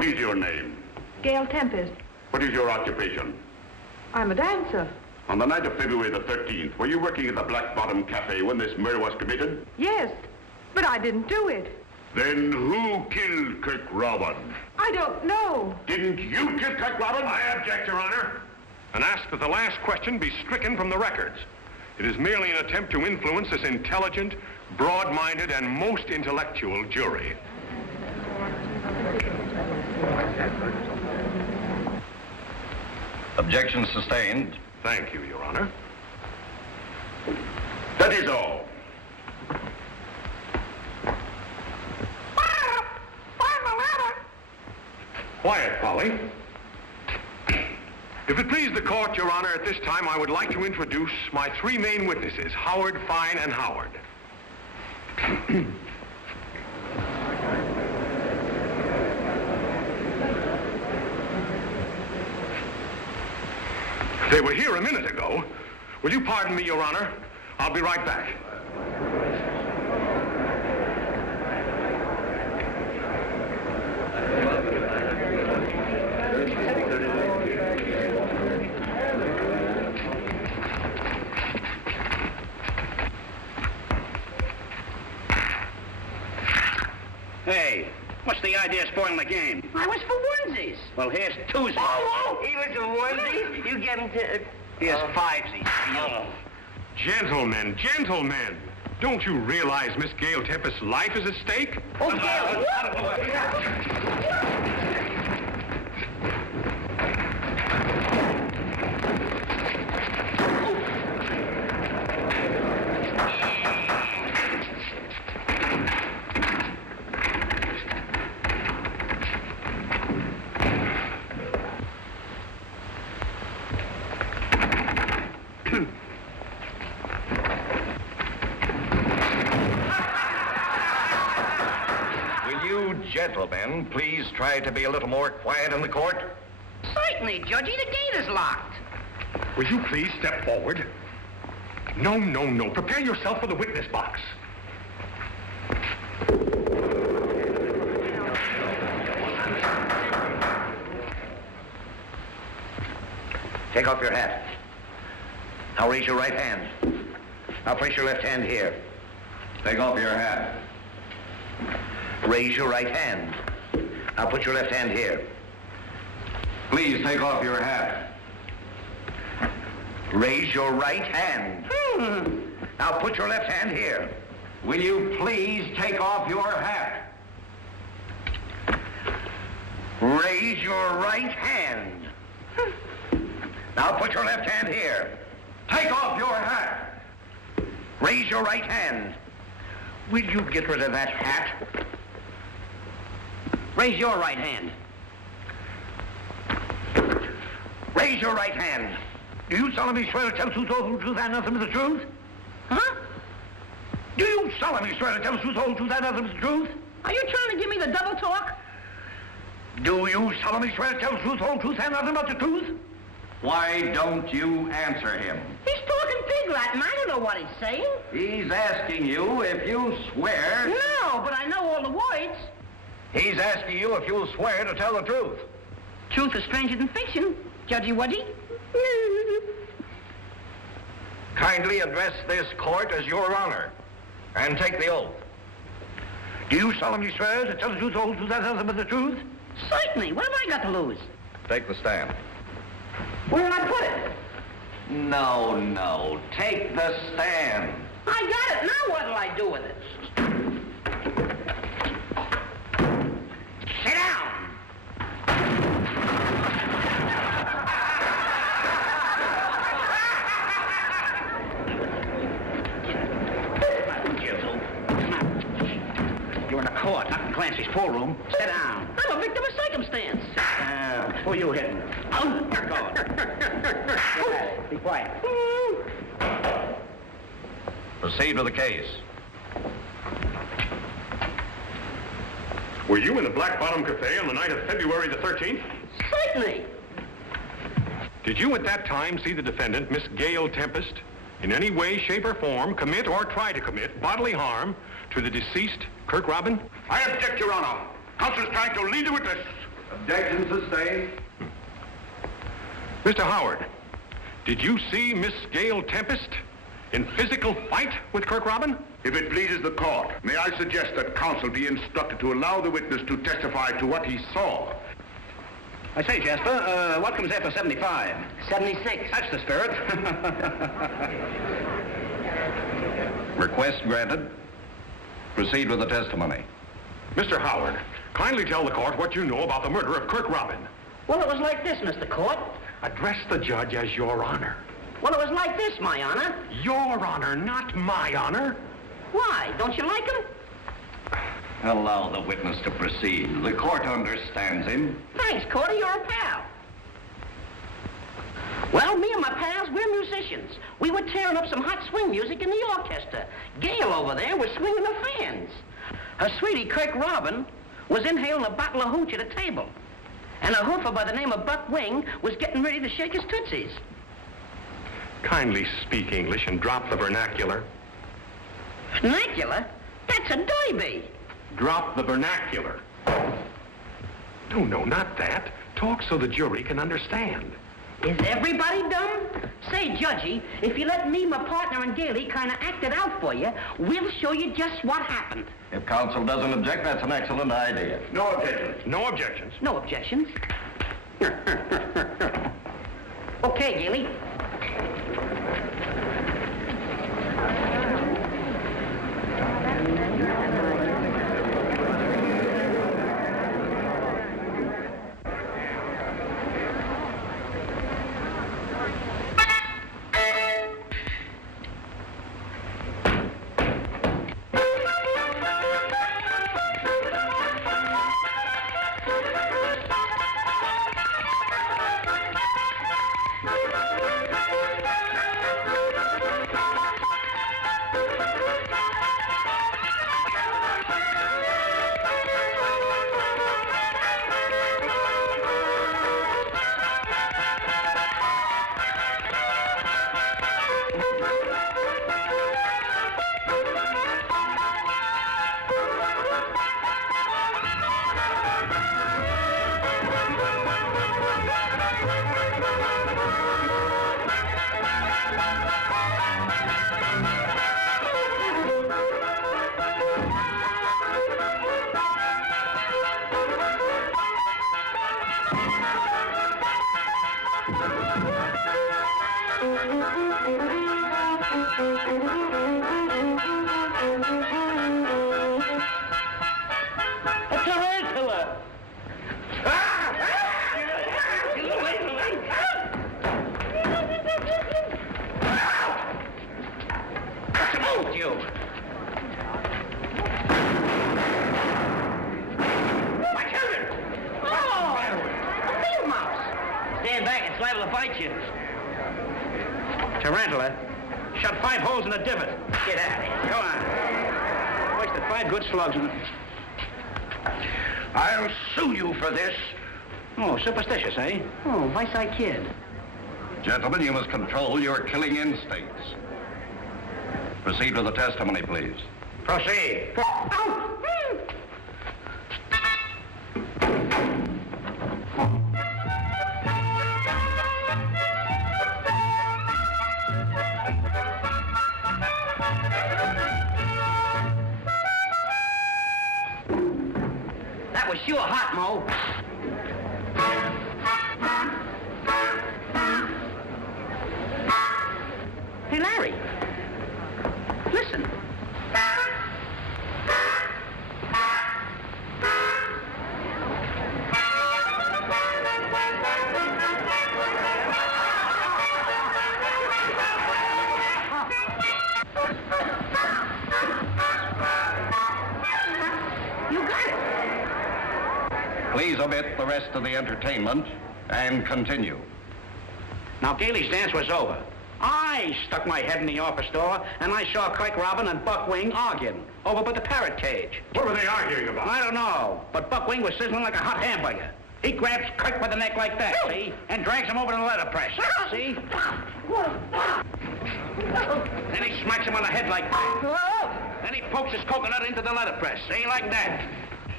What is your name? Gail Tempest. What is your occupation? I'm a dancer. On the night of February the 13th, were you working at the Black Bottom Cafe when this murder was committed? Yes, but I didn't do it. Then who killed Kirk Robin? I don't know. Didn't you kill Kirk Robin? I object, Your Honor, and ask that the last question be stricken from the records. It is merely an attempt to influence this intelligent, broad-minded, and most intellectual jury. Objection sustained. Thank you, Your Honor. That is all. Quiet, Polly. If it please the court, Your Honor, at this time I would like to introduce my three main witnesses, Howard, Fine, and Howard. They were here a minute ago. Will you pardon me, Your Honor? I'll be right back. Hey, what's the idea of spoiling the game? I was for onesies. Well, here's twosies. Oh, he was for onesies? You get him to... Here's fivesies. Oh. Gentlemen, gentlemen, don't you realize Miss Gail Tempest's life is at stake? Oh, Gail. Gentlemen, please try to be a little more quiet in the court. Certainly, Judgy. The gate is locked. Will you please step forward? No, no, no. Prepare yourself for the witness box. Take off your hat. Now raise your right hand. Now place your left hand here. Take off your hat. Raise your right hand. Now put your left hand here. Please take off your hat. Raise your right hand. Now put your left hand here. Will you please take off your hat? Raise your right hand. Now put your left hand here. Take off your hat. Raise your right hand. Will you get rid of that hat? Raise your right hand. Raise your right hand. Do you solemnly swear to tell the truth, the whole truth, and nothing but the truth? Huh? Do you solemnly swear to tell the truth, the whole truth, and nothing but the truth? Are you trying to give me the double talk? Do you solemnly swear to tell the truth, the whole truth, and nothing but the truth? Why don't you answer him? He's talking pig Latin. I don't know what he's saying. He's asking you if you swear... No, but I know all the words. He's asking you if you'll swear to tell the truth. Truth is stranger than fiction, Judgy Wudgy. Kindly address this court as Your Honor, and take the oath. Do you solemnly swear to tell the truth, the whole truth, and nothing but the truth? Certainly. What have I got to lose? Take the stand. Where did I put it? No, no. Take the stand. I got it. Now what'll I do with it? Sit down. You're in a court, not in Clancy's pool room. Sit down. I'm a victim of circumstance. Who are you hitting? Oh, Be quiet. Proceed with the case. Were you in the Black Bottom Cafe on the night of February the 13th? certainly. Did you at that time see the defendant, Miss Gail Tempest, in any way, shape, or form commit or try to commit bodily harm to the deceased Kirk Robin? I object, Your Honor. Counsel's trying to lead the witness. Objection sustained. Mr. Howard, did you see Miss Gail Tempest in physical fight with Kirk Robin? If it pleases the court, may I suggest that counsel be instructed to allow the witness to testify to what he saw? I say, Jasper, what comes after 75? 76. That's the spirit. Request granted. Proceed with the testimony. Mr. Howard, kindly tell the court what you know about the murder of Kirk Robin. Well, it was like this, Mr. Court. Address the judge as Your Honor. Well, it was like this, my honor. Your Honor, not my honor. Why? Don't you like him? Allow the witness to proceed. The court understands him. Thanks, Cordy. You're a pal. Well, me and my pals, we're musicians. We were tearing up some hot swing music in the orchestra. Gail over there was swinging the fans. Her sweetie, Kirk Robin, was inhaling a bottle of hooch at a table. And a hoofer by the name of Buck Wing was getting ready to shake his tootsies. Kindly speak English and drop the vernacular. Vernacular? That's a derby. Drop the vernacular. No, not that. Talk so the jury can understand. Is everybody dumb? Say, Judgy, if you let me, my partner, and Gailey kind of act it out for you, we'll show you just what happened. If counsel doesn't object, that's an excellent idea. No objections. No objections. No objections. Okay, Gailey. Tarantula shot 5 holes in the divot. Get out of here. Go on. Wasted 5 good slugs in it. I'll sue you for this. Oh, superstitious, eh? Oh, Vice Kid. Gentlemen, you must control your killing instincts. Proceed with the testimony, please. Proceed. That was sure hot, Moe. Hey, Larry. Listen. You got it. Please omit the rest of the entertainment and continue. Now, Gailey's dance was over. I stuck my head in the office door, and I saw Kirk Robin and Buck Wing arguing over by the parrot cage. What were they arguing about? I don't know, but Buck Wing was sizzling like a hot hamburger. He grabs Kirk by the neck like that, see? And drags him over to the letterpress, see? Then he smacks him on the head like that. Then he pokes his coconut into the letterpress, see? Like that.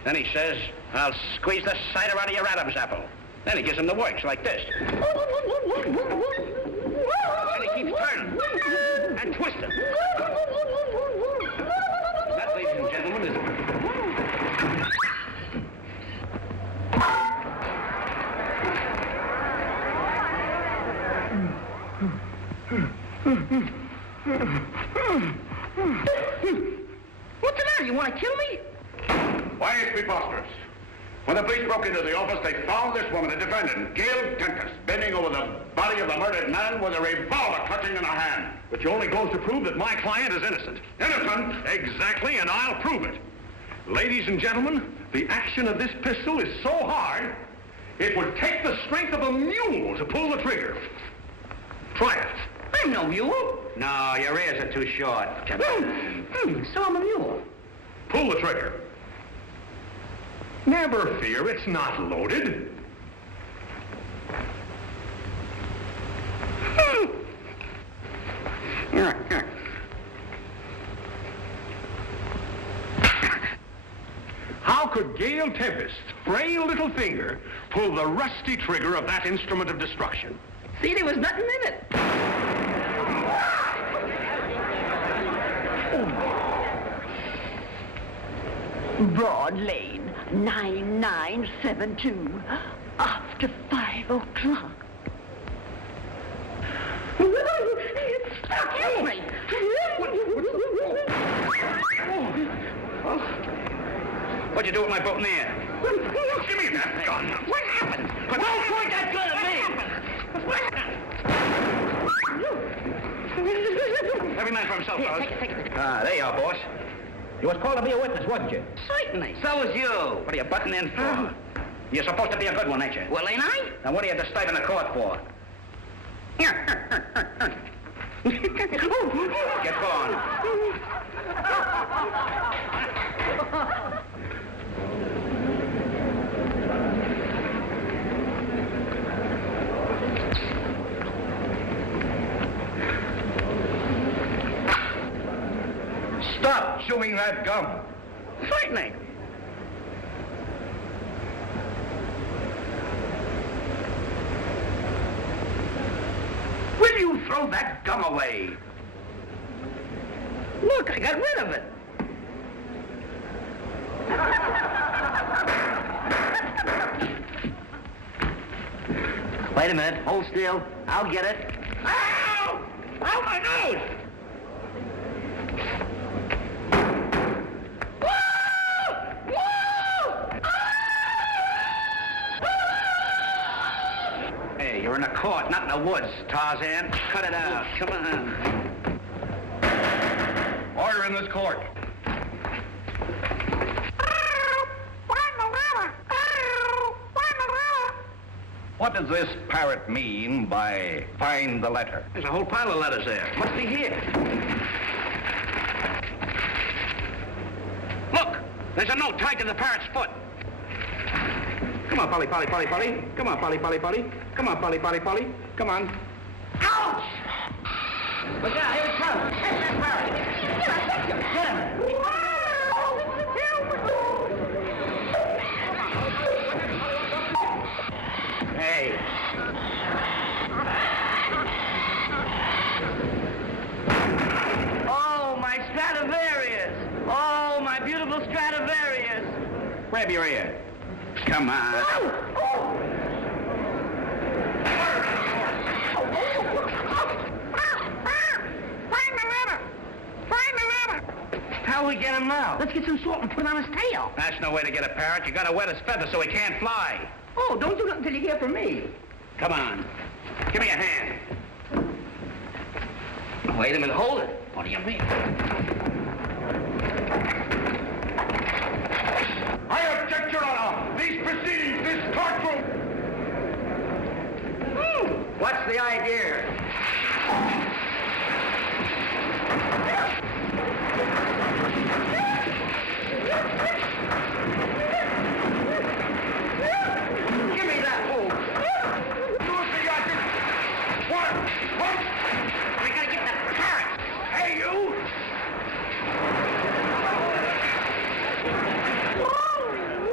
Then he says, I'll squeeze the cider out of your Adam's apple. Then he gives him the works like this. And he keeps turning and twisting. That, ladies and gentlemen, is... What's the matter? You want to kill me? Why, it's preposterous. When the police broke into the office, they found this woman, the defendant, Gail Tempest, bending over the body of the murdered man with a revolver clutching in her hand. Which only goes to prove that my client is innocent. Innocent? Exactly, and I'll prove it. Ladies and gentlemen, the action of this pistol is so hard, it would take the strength of a mule to pull the trigger. Try it. I'm no mule. No, your ears are too short. So I'm a mule. Pull the trigger. Never fear, it's not loaded. Here. How could Gail Tempest's frail little finger pull the rusty trigger of that instrument of destruction? See, there was nothing in it. Broad Lane, 9972, after 5 o'clock. Excuse me. What'd you do with my boutonniere? Give me that gun. What happened? But don't point that gun at me! Every man for himself, fellas. Take it. Ah, there you are, boss. You was called to be a witness, wasn't you? Certainly. So was you. What are you butting in for? You're supposed to be a good one, ain't you? Well, ain't I? Now, what are you disturbing the court for? Get going. Stop chewing that gum. Certainly. Will you throw that gum away? Look, I got rid of it. Wait a minute. Hold still. I'll get it. Ow! Ow, my nose! Hey, you're in the court, not in the woods, Tarzan. Cut it out. Come on. Order in this court. What does this parrot mean by find the letter? There's a whole pile of letters there. Must be here. Look! There's a note tied to the parrot's foot. Come on, Polly. Come on, Polly. Come on, Polly. Come on. Ouch! Look out, here it comes. Catch that parrot. Get him. Hey. Oh, my Stradivarius. Oh, my beautiful Stradivarius. Grab your ear. Come on. How we get him now? Let's get some salt and put it on his tail. That's no way to get a parrot. You gotta wet his feathers so he can't fly. Oh, don't do nothing until you hear from me. Come on. Give me a hand. Wait a minute, hold it. What do you mean? I object, Your Honor. These proceedings, this courtroom. What's the idea? Give me that hole. What? We gotta get the parrot. Hey, you!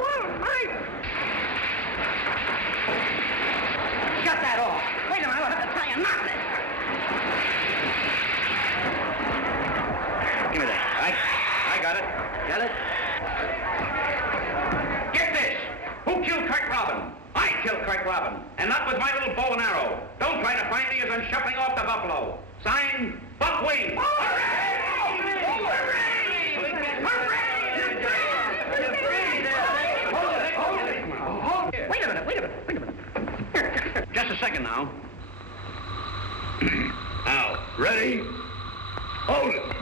little bow and arrow. Don't try to find me as I'm shuffling off the buffalo. Signed, Buck Wing. Wait a minute. Just a second now. Now, ready? Hold it.